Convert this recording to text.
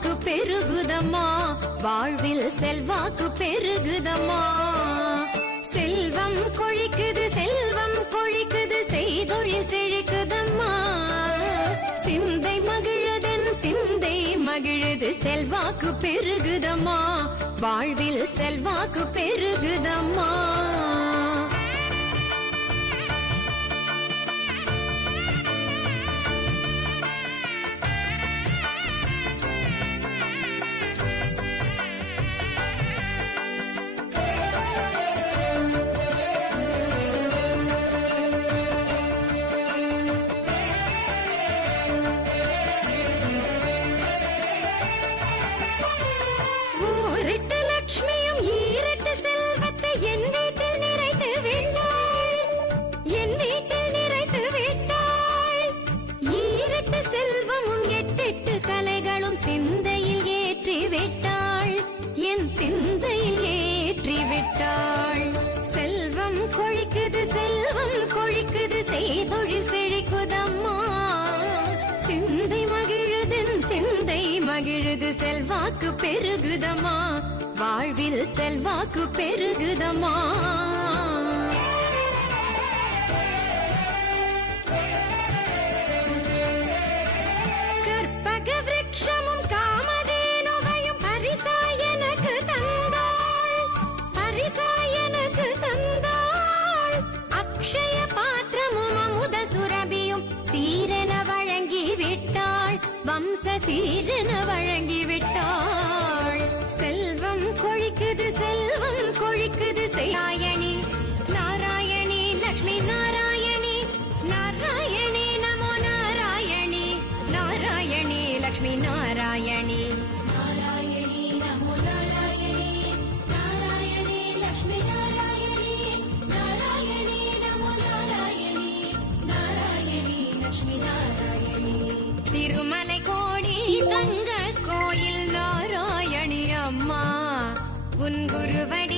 செல்வாக்கு பெருகுதம்மா, வாழ்வில் செல்வாக்கு பெருகுதம்மா. செல்வம் கொழிக்குது, செல்வம் கொழிக்குது, செய்தொழில் செழிக்குதம்மா. சிந்தை மகிழுதன் சிந்தை மகிழுது, செல்வாக்கு பெருகுதம்மா, வாழ்வில் செல்வாக்கு பெருகுதம்மா. செல்வம் கொழிக்குது, செல்வம் கொழிக்குது, செய்தொழில் செழிக்குதம்மா. சிந்தை மகிழுதன் சிந்தை மகிழுது, செல்வாக்கு பெருகுதம்மா, வாழ்வில் செல்வாக்கு பெருகுதம்மா. கற்பக விருட்சமும் காமதேனுவையும் பரிசாய் எனக்கு தந்தாள், பரிசாய் எனக்கு தந்தாள். அக்ஷய பாத்திரமும் அமுத சுரபியும் சீரென வழங்கி விட்டாள், வம்ச சீரென வழங்கி விட்டாள். செல்வம் கொழிக்குது, செல்வம் கொழிக்குது, நாராயணி நாராயணி லக்ஷ்மி நாராயணி, நாராயணி நமோ நாராயணி, நாராயணி லக்ஷ்மி நாராயணி, நாராயணி நமோ நாராயணி, நாராயணி லக்ஷ்மி நாராயணி, நாராயணி நமோ நாராயணி, நாராயணி லக்ஷ்மி நாராயணி. திருமலை கோடி தங்க கோயில் நாராயணி அம்மா, உன் குருவடி